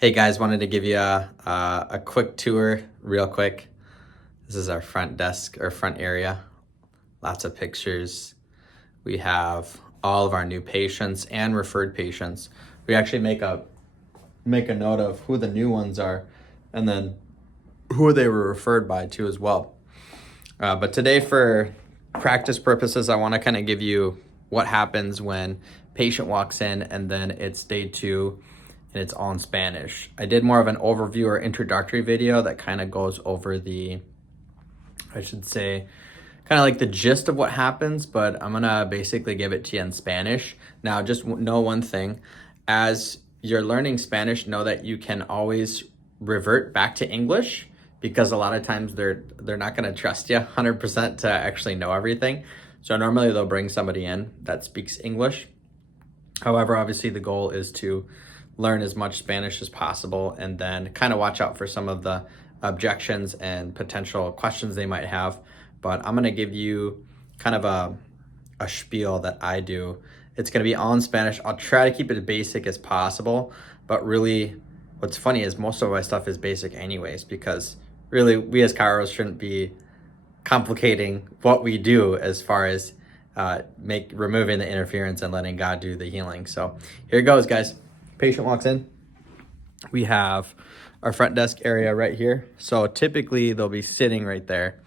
Hey guys, wanted to give you a quick tour, real quick. This is our front desk or front area. Lots of pictures. We have all of our new patients and referred patients. We actually make a note of who the new ones are and then who they were referred by too as well. But today, for practice purposes, I want to kind of give you what happens when patient walks in and then it's day 2 and it's all in Spanish. I did more of an overview or introductory video that kind of goes over the, I should say, kind of like the gist of what happens, but I'm gonna basically give it to you in Spanish. Now, just know one thing. As you're learning Spanish, know that you can always revert back to English, because a lot of times they're not gonna trust you 100% to actually know everything. So normally they'll bring somebody in that speaks English. However, obviously the goal is to learn as much Spanish as possible and then kind of watch out for some of the objections and potential questions they might have. But I'm gonna give you kind of a spiel that I do. It's gonna be all in Spanish. I'll try to keep it as basic as possible, but really what's funny is most of my stuff is basic anyways, because really we as chiros shouldn't be complicating what we do as far as removing the interference and letting God do the healing. So here it goes, guys. Patient walks in. We have our front desk area right here. So typically they'll be sitting right there.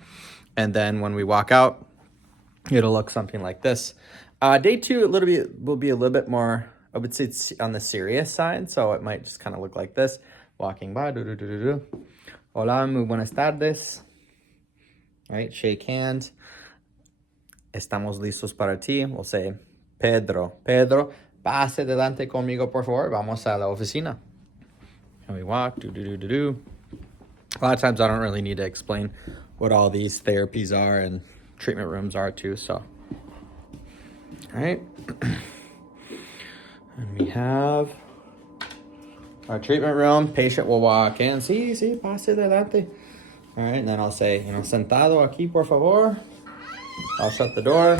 And then when we walk out, it'll look something like this. Day 2 will be a little bit more, I would say it's on the serious side. So it might just kind of look like this. Walking by, Hola, muy buenas tardes. Right, shake hands. Estamos listos para ti. We'll say, Pedro, pase adelante conmigo, por favor. Vamos a la oficina. And we walk, A lot of times I don't really need to explain what all these therapies are and treatment rooms are too, so. All right. And we have our treatment room. Patient will walk in. Sí, pase adelante. All right, and then I'll say, sentado aquí, por favor. I'll shut the door.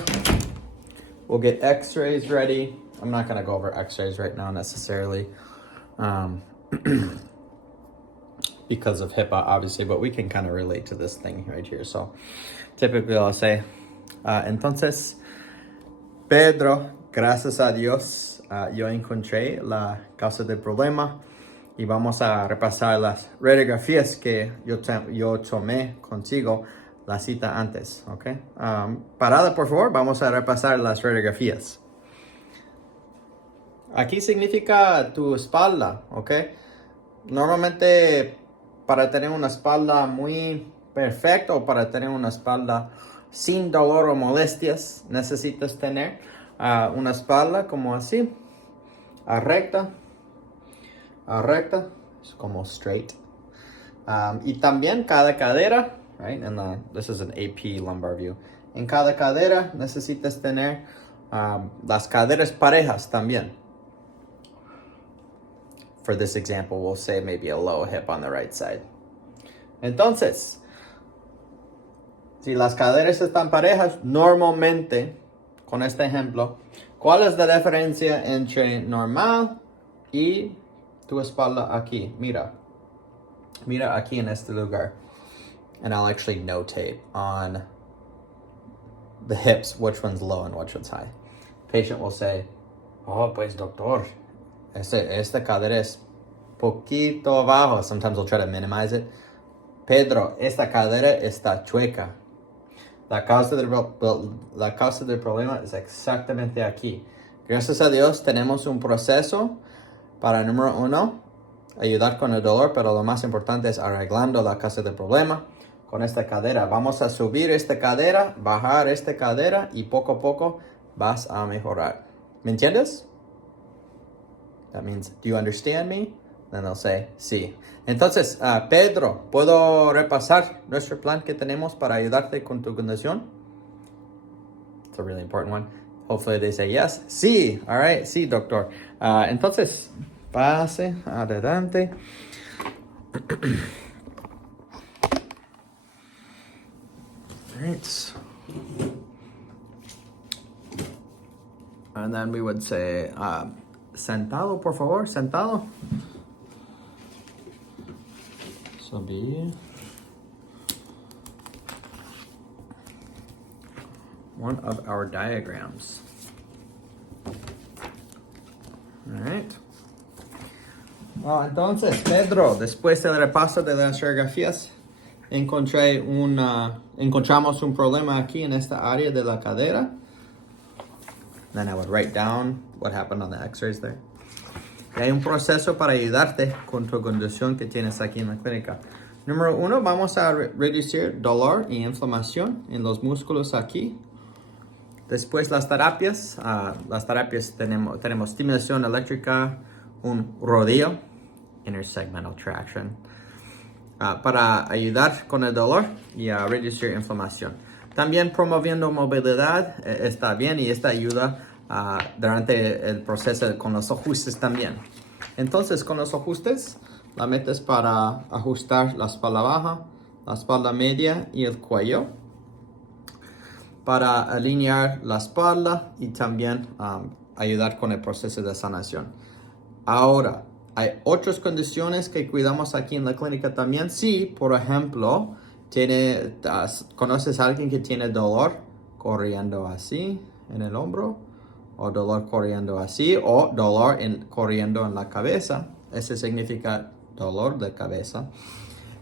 We'll get x-rays ready. I'm not gonna go over x-rays right now necessarily because of HIPAA, obviously, but we can kind of relate to this thing right here. So typically I'll say, entonces, Pedro, gracias a Dios, yo encontré la causa del problema y vamos a repasar las radiografías que yo tomé contigo la cita antes, ¿ok? Parada, por favor, vamos a repasar las radiografías. Aquí significa tu espalda, ¿ok? Normalmente para tener una espalda muy perfecta o para tener una espalda sin dolor o molestias, necesitas tener una espalda como así, recta, es como straight. Y también cada cadera, right? This is an AP lumbar view. En cada cadera necesitas tener las caderas parejas también. For this example, we'll say maybe a low hip on the right side. Entonces, si las caderas están parejas, normalmente, con este ejemplo, ¿cuál es la diferencia entre normal y tu espalda aquí? Mira aquí en este lugar. And I'll actually notate on the hips which one's low and which one's high. Patient will say, oh, pues doctor, esta cadera es poquito abajo. Sometimes we'll try to minimize it. Pedro, esta cadera está chueca. La causa del problema es exactamente aquí. Gracias a Dios tenemos un proceso para, número 1, ayudar con el dolor, pero lo más importante es arreglando la causa del problema con esta cadera. Vamos a subir esta cadera, bajar esta cadera y poco a poco vas a mejorar. ¿Me entiendes? That means, do you understand me? Then they'll say, sí. Entonces, Pedro, ¿puedo repasar nuestro plan que tenemos para ayudarte con tu condición? It's a really important one. Hopefully they say yes. Sí, all right, sí, doctor. Entonces, pase adelante. All right. And then we would say, sentado, por favor, sentado. This will be one of our diagrams. All right. Well, entonces, Pedro, después del repaso de las radiografías, encontramos un problema aquí en esta área de la cadera. Then I would write down what happened on the x-rays there. Y hay un proceso para ayudarte con tu condición que tienes aquí en la clínica. Número 1, vamos a reducir dolor y inflamación en los músculos aquí. Después las terapias tenemos estimulación eléctrica, un rodillo, intersegmental traction, para ayudar con el dolor y a reducir inflamación. También promoviendo movilidad está bien y esta ayuda durante el proceso con los ajustes también. Entonces con los ajustes, la meta es para ajustar la espalda baja, la espalda media y el cuello, para alinear la espalda y también ayudar con el proceso de sanación. Ahora, hay otras condiciones que cuidamos aquí en la clínica también. Si, por ejemplo, conoces a alguien que tiene dolor corriendo así en el hombro, o dolor corriendo así, o dolor corriendo en la cabeza, ese significa dolor de cabeza.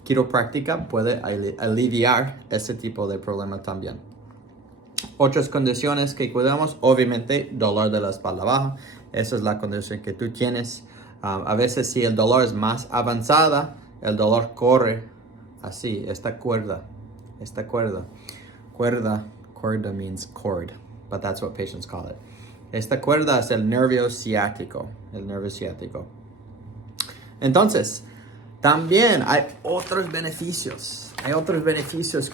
Quiropráctica puede aliviar ese tipo de problema también. Otras condiciones que cuidamos, obviamente, dolor de la espalda baja. Esa es la condición que tú tienes. A veces si el dolor es más avanzada, el dolor corre así, esta cuerda. Cuerda means cord, but that's what patients call it. Esta cuerda es el nervio ciático. Entonces, también hay otros beneficios.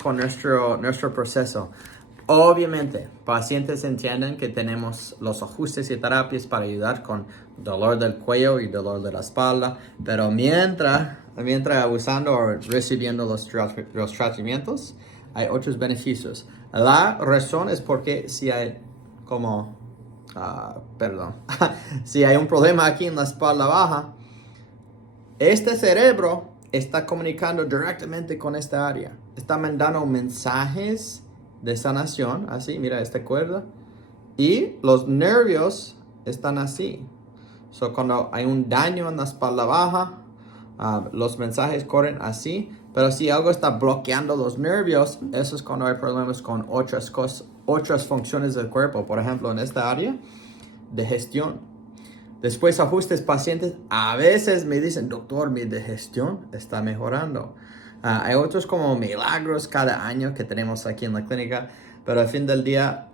Con nuestro proceso. Obviamente, pacientes entienden que tenemos los ajustes y terapias para ayudar con dolor del cuello y dolor de la espalda, pero mientras usando o recibiendo los tratamientos, hay otros beneficios. La razón es porque si hay si hay un problema aquí en la espalda baja, este cerebro está comunicando directamente con esta área. Está mandando mensajes de sanación, así, mira esta cuerda. Y los nervios están así. So, cuando hay un daño en la espalda baja, los mensajes corren así. Pero si algo está bloqueando los nervios, eso es cuando hay problemas con otras funciones del cuerpo. Por ejemplo, en esta área de gestión. Después ajustes pacientes. A veces me dicen, doctor, mi digestión está mejorando. Hay otros como milagros cada año que tenemos aquí en la clínica, pero al fin del día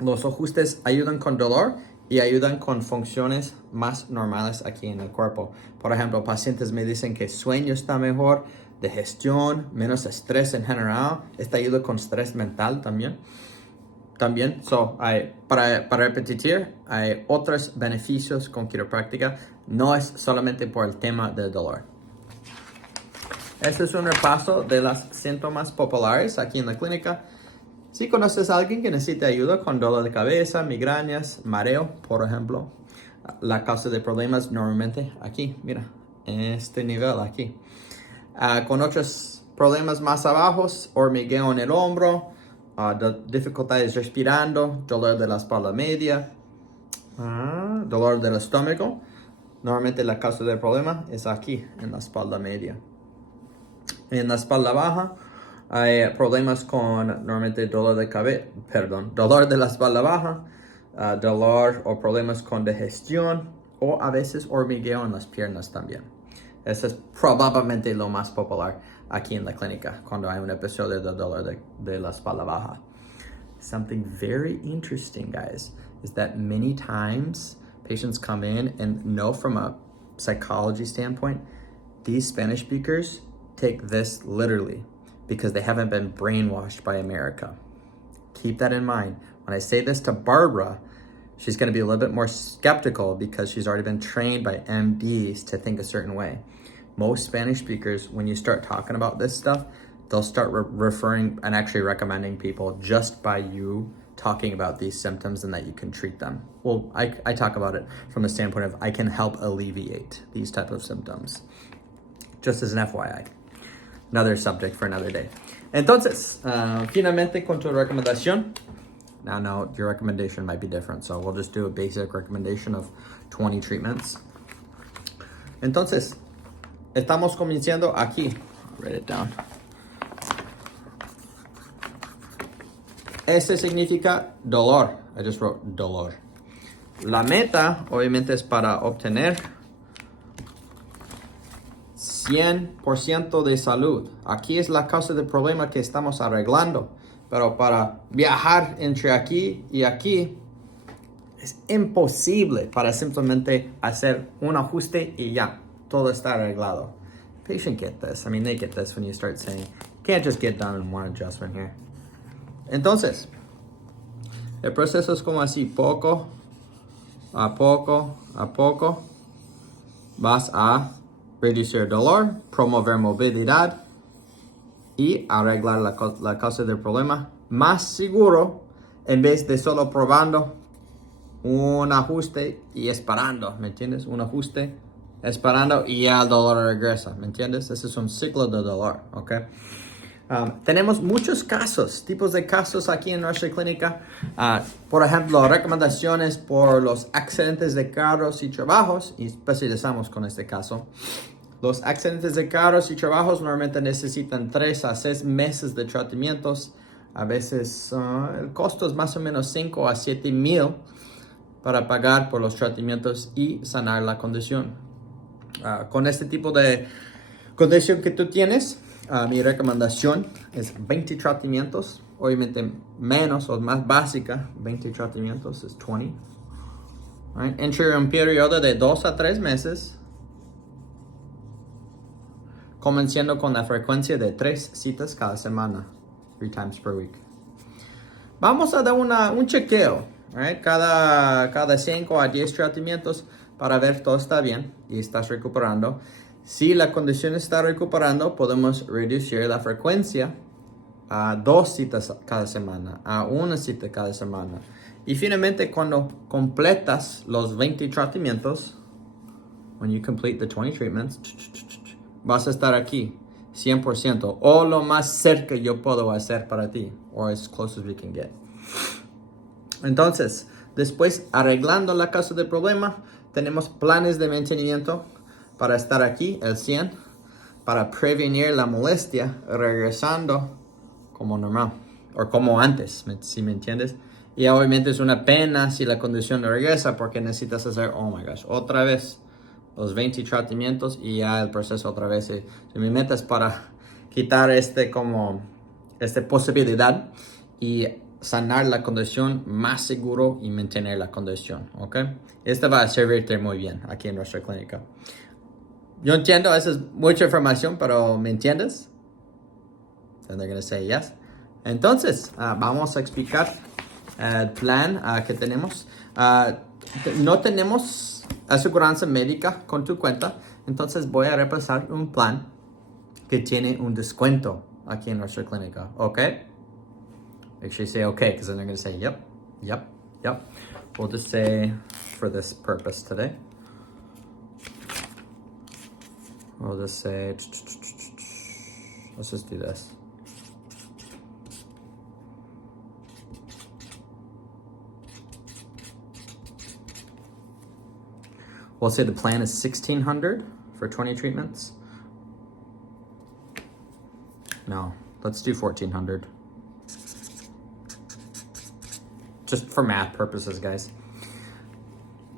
los ajustes ayudan con dolor y ayudan con funciones más normales aquí en el cuerpo. Por ejemplo, pacientes me dicen que sueño está mejor, digestión, menos estrés en general. Esta ayuda con estrés mental también. Para repetir, hay otros beneficios con quiropráctica. No es solamente por el tema del dolor. Este es un repaso de los síntomas populares aquí en la clínica. Si conoces a alguien que necesita ayuda con dolor de cabeza, migrañas, mareo, por ejemplo, la causa de problemas normalmente aquí, mira, en este nivel aquí. Con otros problemas más abajo, hormigueo en el hombro, dificultades respirando, dolor de la espalda media, dolor del estómago. Normalmente la causa del problema es aquí, en la espalda media. En la espalda baja hay problemas con normalmente dolor de la espalda baja, dolor o problemas con digestión o a veces hormigueo en las piernas también. Eso es probablemente lo más popular aquí en la clínica cuando hay un episodio de dolor de la espalda baja. Something very interesting, guys, is that many times patients come in and know from a psychology standpoint, these Spanish speakers take this literally because they haven't been brainwashed by America. Keep that in mind. When I say this to Barbara, she's going to be a little bit more skeptical because she's already been trained by MDs to think a certain way. Most Spanish speakers, when you start talking about this stuff, they'll start referring and actually recommending people just by you talking about these symptoms and that you can treat them. Well, I talk about it from the standpoint of I can help alleviate these type of symptoms. Just as an FYI. another subject for another day. Entonces, finalmente con tu recomendación. Now, your recommendation might be different, so we'll just do a basic recommendation of 20 treatments. Entonces, estamos comenzando aquí. I'll write it down. Este significa dolor. I just wrote dolor. La meta, obviamente, es para obtener 100% de salud. Aquí es la causa del problema que estamos arreglando. Pero para viajar entre aquí y aquí, es imposible para simplemente hacer un ajuste y ya, todo está arreglado. Patient get this. I mean, they get this when you start saying, can't just get done in one adjustment here. Entonces, el proceso es como así, poco a poco, vas a reducir el dolor, promover movilidad y arreglar la causa del problema más seguro en vez de solo probando un ajuste y esperando, ¿me entiendes? Un ajuste, esperando y ya el dolor regresa, ¿me entiendes? Ese es un ciclo de dolor, ¿ok? Tenemos muchos casos, tipos de casos aquí en nuestra clínica. Por ejemplo, recomendaciones por los accidentes de carros y trabajos, y especializamos con este caso. Los accidentes de carros y trabajos normalmente necesitan 3 a 6 meses de tratamientos. A veces el costo es más o menos 5 a 7 mil para pagar por los tratamientos y sanar la condición. Con este tipo de condición que tú tienes, mi recomendación es 20 tratamientos. Obviamente menos o más básica, 20 tratamientos es 20. Right? Entre un periodo de 2 a 3 meses, comenzando con la frecuencia de 3 citas cada semana, 3 times per week. Vamos a dar un chequeo, right? Cada 5 a 10 tratamientos para ver todo está bien y estás recuperando. Si la condición está recuperando, podemos reducir la frecuencia a 2 citas cada semana, a 1 cita cada semana. Y finalmente, cuando completas los 20 tratamientos, when you complete the 20 treatments, vas a estar aquí, 100%, o lo más cerca yo puedo hacer para ti, or as close as we can get. Entonces, después, arreglando la causa del problema, tenemos planes de mantenimiento para estar aquí, el 100, para prevenir la molestia, regresando como normal, o como antes, si me entiendes. Y obviamente es una pena si la condición no regresa, porque necesitas hacer, oh my gosh, otra vez los 20 tratamientos y ya el proceso otra vez. Si mi meta es para quitar esta posibilidad y sanar la condición más seguro y mantener la condición, ¿ok? Esta va a servirte muy bien aquí en nuestra clínica. Yo entiendo, esa es mucha información, pero ¿me entiendes? And they're going to say yes. Entonces, vamos a explicar el plan que tenemos. No tenemos aseguranza médica con tu cuenta, entonces voy a repasar un plan que tiene un descuento aquí en nuestra clínica, ¿ok? Make sure you say okay, because then they're going to say yep. We'll just say for this purpose today. We'll just say, let's just do this. We'll say the plan is $1,600 for 20 treatments. No, let's do $1,400. Just for math purposes, guys.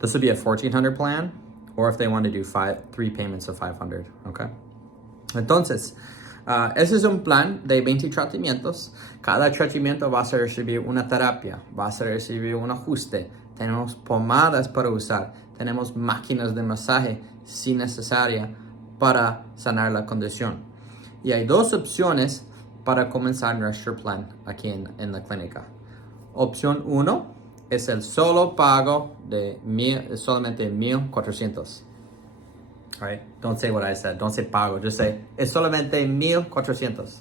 This would be a $1,400 plan, or if they want to do 3 payments of $500, okay? Entonces, ese es un plan de 20 tratamientos. Cada tratamiento va a recibir una terapia, va a recibir un ajuste. Tenemos pomadas para usar. Tenemos máquinas de masaje si necesaria para sanar la condición. Y hay 2 opciones para comenzar nuestro plan aquí en la clínica. Opción 1 es el solo pago de solamente $1,400. All right, don't say what I said. Don't say pago. Just say es solamente $1,400.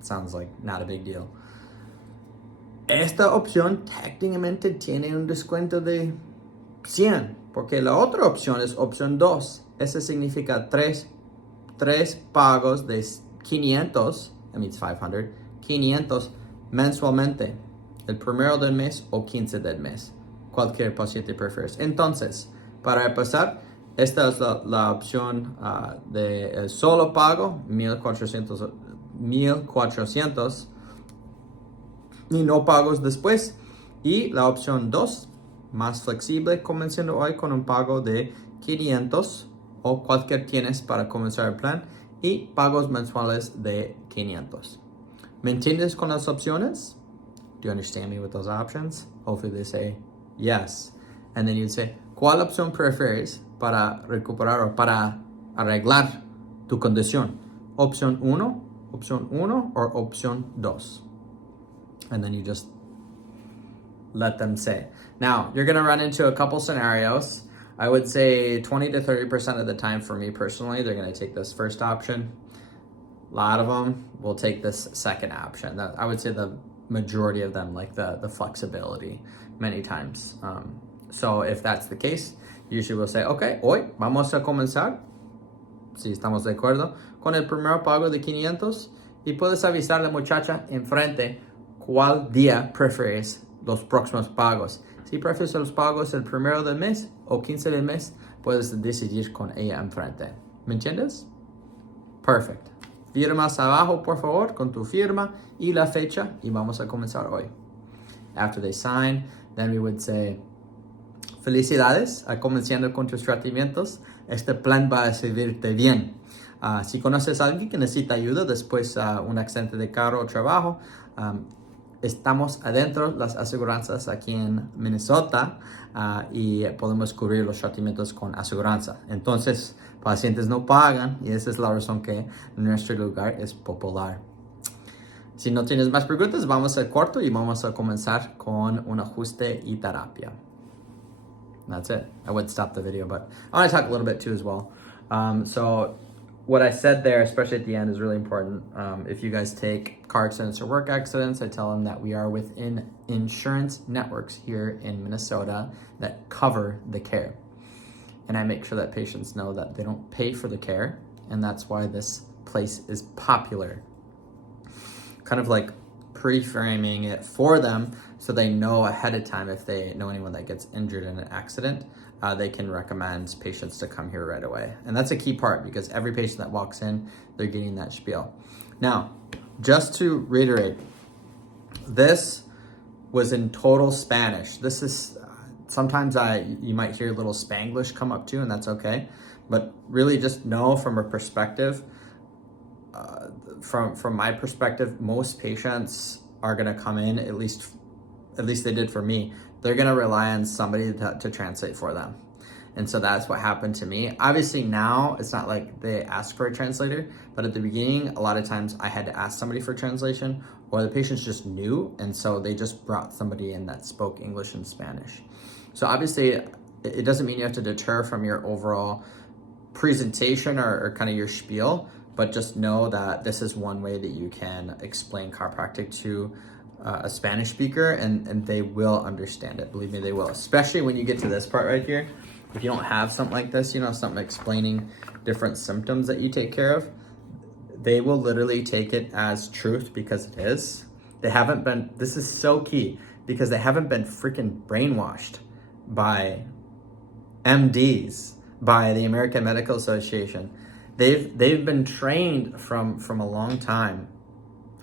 Sounds like not a big deal. Esta opción técnicamente tiene un descuento de 100, porque la otra opción es opción 2. Eso significa 3 pagos de 500, that means 500, 500 mensualmente, el primero del mes o 15 del mes. Cualquier paciente prefiere. Entonces, para empezar, esta es la opción de solo pago, 1,400 y no pagos después. Y la opción 2, más flexible, comenzando hoy con un pago de 500 o cualquier tienes para comenzar el plan y pagos mensuales de 500. ¿Me entiendes con las opciones? Do you understand me with those options? Hopefully they say yes. And then you'd say, ¿cuál opción prefieres para recuperar o para arreglar tu condición? Opción 1 o opción 2. And then you just let them say. Now, you're going to run into a couple scenarios. I would say 20 to 30% of the time for me personally, they're going to take this first option. A lot of them will take this second option. I would say the majority of them like the flexibility many times. So if that's the case, usually we'll say, okay, hoy vamos a comenzar, si estamos de acuerdo, con el primer pago de 500 y puedes avisar a la muchacha enfrente cuál día prefieres los próximos pagos. Si prefieres los pagos el primero del mes o 15 del mes, puedes decidir con ella enfrente. ¿Me entiendes? Perfect. Firmas abajo, por favor, con tu firma y la fecha, y vamos a comenzar hoy. After they sign, then we would say, felicidades, comenzando con tus tratamientos. Este plan va a servirte bien. Si conoces a alguien que necesita ayuda después de un accidente de carro o trabajo, estamos adentro las aseguranzas aquí en Minnesota y podemos cubrir los tratamientos con aseguranza. Entonces, pacientes no pagan y esa es la razón que nuestro lugar es popular. Si no tienes más preguntas, vamos al corto y vamos a comenzar con un ajuste y terapia. That's it. I would stop the video, but I want to talk a little bit too as well. So what I said there, especially at the end, is really important. If you guys take car accidents or work accidents, I tell them that we are within insurance networks here in Minnesota that cover the care. And I make sure that patients know that they don't pay for the care, and that's why this place is popular. Kind of like pre-framing it for them so they know ahead of time if they know anyone that gets injured in an accident, they can recommend patients to come here right away. And that's a key part because every patient that walks in, they're getting that spiel. Now, just to reiterate, this was in total Spanish. This is, sometimes you might hear a little Spanglish come up too, and that's okay. But really just know from a perspective, from my perspective, most patients are gonna come in, at least they did for me, they're gonna rely on somebody to translate for them. And so that's what happened to me. Obviously now, it's not like they ask for a translator, but at the beginning, a lot of times I had to ask somebody for translation, or the patients just knew, and so they just brought somebody in that spoke English and Spanish. So obviously, it doesn't mean you have to deter from your overall presentation or kind of your spiel, but just know that this is one way that you can explain chiropractic to a Spanish speaker, and they will understand it. Believe me, they will, especially when you get to this part right here. If you don't have something like this, something explaining different symptoms that you take care of, they will literally take it as truth because it is. This is so key, because they haven't been freaking brainwashed by MDs, by the American Medical Association. They've been trained from a long time,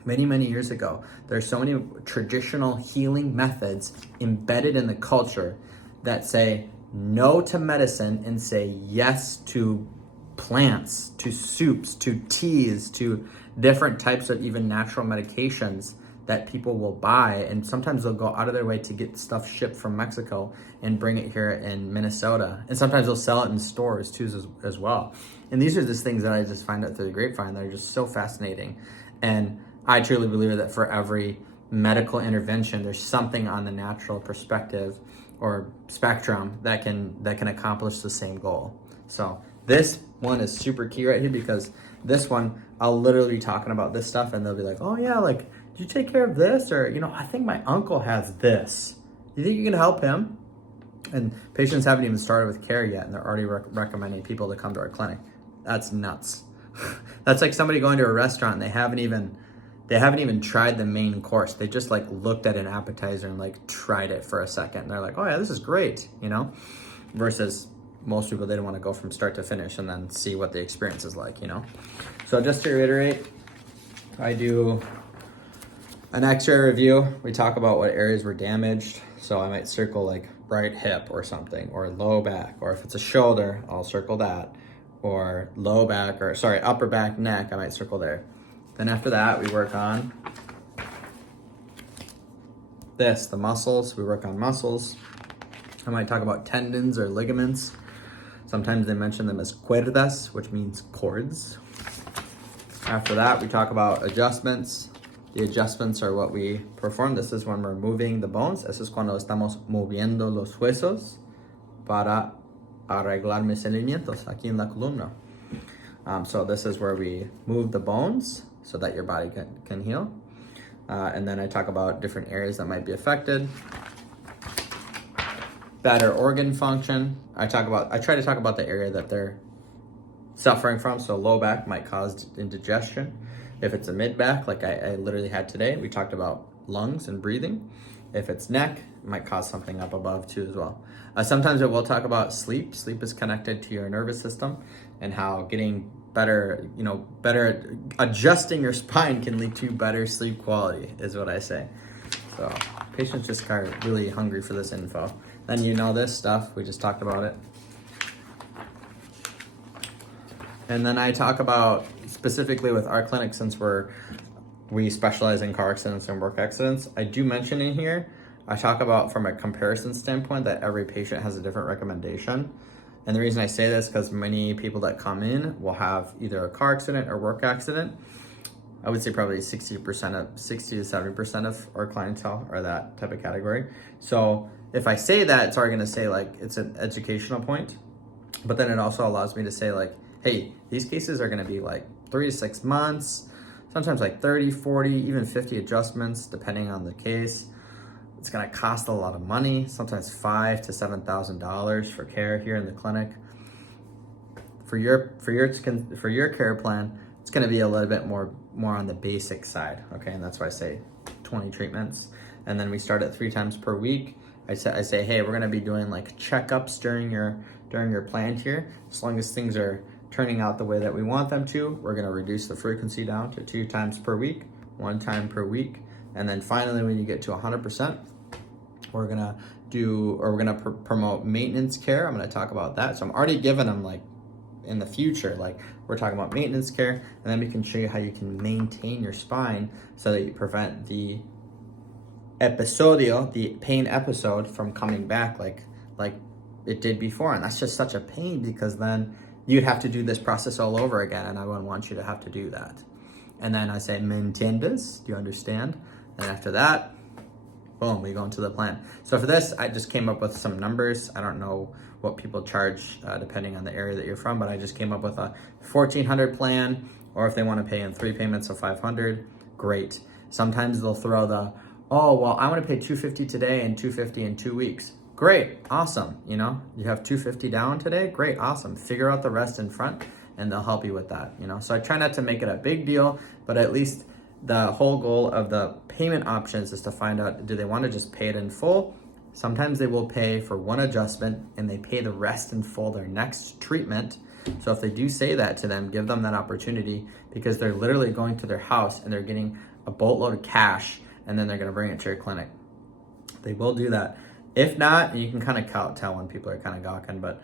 many years ago. There's so many traditional healing methods embedded in the culture that say no to medicine and say yes to plants, to soups, to teas, to different types of even natural medications that people will buy. And sometimes they'll go out of their way to get stuff shipped from Mexico and bring it here in Minnesota. And sometimes they'll sell it in stores too as well. And these are just things that I just find out through the grapevine that are just so fascinating. And I truly believe that for every medical intervention, there's something on the natural perspective or spectrum that can accomplish the same goal. So this one is super key right here, because this one, I'll literally be talking about this stuff and they'll be like, oh yeah, like, did you take care of this? Or, I think my uncle has this. You think you can help him? And patients haven't even started with care yet, and they're already recommending people to come to our clinic. That's nuts. That's like somebody going to a restaurant and they haven't even tried the main course. They just like looked at an appetizer and like tried it for a second. And they're like, oh yeah, this is great, you know? Versus most people, they don't want to go from start to finish and then see what the experience is like, you know? So just to reiterate, I do an x-ray review. We talk about what areas were damaged. So I might circle like right hip or something, or low back, or if it's a shoulder, I'll circle that, or low back, or sorry, upper back, neck, I might circle there. Then after that, we work on this, the muscles. We work on muscles. I might talk about tendons or ligaments. Sometimes they mention them as cuerdas, which means cords. After that, we talk about adjustments. The adjustments are what we perform. This is when we're moving the bones. Eso es cuando estamos moviendo los huesos para arreglar mis elementos aquí en la columna. So this is where we move the bones so that your body can heal. And then I talk about different areas that might be affected. Better organ function. I try to talk about the area that they're suffering from. So low back might cause indigestion. If it's a mid back, like I literally had today, we talked about lungs and breathing. If it's neck, it might cause something up above too as well. Sometimes I will talk about sleep. Sleep is connected to your nervous system, and how getting better adjusting your spine can lead to better sleep quality is what I say. So patients just are really hungry for this info. Then you know this stuff, we just talked about it. And then I talk about specifically with our clinic, since we specialize in car accidents and work accidents, I do mention in here, I talk about from a comparison standpoint that every patient has a different recommendation. And the reason I say this, because many people that come in will have either a car accident or work accident. I would say probably 60 to 70% of our clientele are that type of category. So if I say that, it's already gonna say like, it's an educational point, but then it also allows me to say like, hey, these cases are gonna be like 3 to 6 months, sometimes like 30, 40, even 50 adjustments, depending on the case. It's gonna cost a lot of money, sometimes $5,000 to $7,000 for care here in the clinic. For your care plan, it's gonna be a little bit more on the basic side, okay? And that's why I say 20 treatments. And then we start at 3 times per week. I say, hey, we're gonna be doing like checkups during your plan here. As long as things are turning out the way that we want them to, we're gonna reduce the frequency down to 2 times per week, 1 time per week. And then finally, when you get to 100%, we're gonna promote maintenance care. I'm gonna talk about that. So I'm already giving them like in the future, like we're talking about maintenance care, and then we can show you how you can maintain your spine so that you prevent the pain episode from coming back like it did before. And that's just such a pain, because then you'd have to do this process all over again, and I wouldn't want you to have to do that. And then I say, ¿me entiendes? Do you understand? And after that, boom, we go into the plan. So for this, I just came up with some numbers. I don't know what people charge depending on the area that you're from, but I just came up with a $1,400 plan, or if they want to pay in 3 payments of $500, great. Sometimes they'll throw the, oh, well, I want to pay $250 today and $250 in 2 weeks. Great, awesome. You know, you have $250 down today, great, awesome. Figure out the rest in front, and they'll help you with that, you know? So I try not to make it a big deal, but at least the whole goal of the payment options is to find out, do they want to just pay it in full? Sometimes they will pay for 1 adjustment and they pay the rest in full their next treatment. So if they do say that to them, give them that opportunity, because they're literally going to their house and they're getting a boatload of cash, and then they're going to bring it to your clinic. They will do that. If not, you can kind of tell when people are kind of gawking, but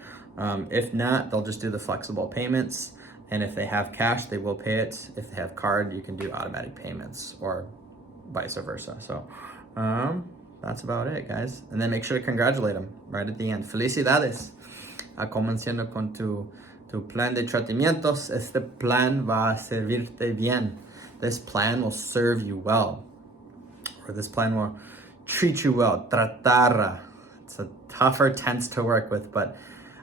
if not, they'll just do the flexible payments. And if they have cash, they will pay it. If they have card, you can do automatic payments, or vice versa. So that's about it, guys. And then make sure to congratulate them right at the end. Felicidades. Comenciando con tu plan de tratamientos. Este plan va a servirte bien. This plan will serve you well. Or this plan will treat you well. Tratar. It's a tougher tense to work with, but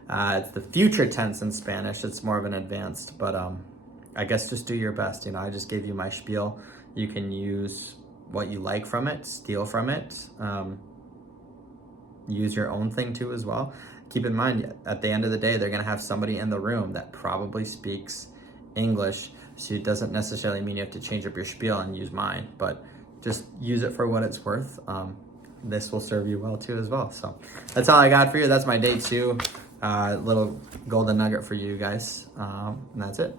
it's the future tense in Spanish. It's more of an advanced, but I guess just do your best. You know, I just gave you my spiel. You can use what you like from it, steal from it, use your own thing too as well. Keep in mind, at the end of the day, they're gonna have somebody in the room that probably speaks English, so it doesn't necessarily mean you have to change up your spiel and use mine, but just use it for what it's worth. This will serve you well too as well. So that's all I got for you. That's my day 2. Little golden nugget for you guys. And that's it.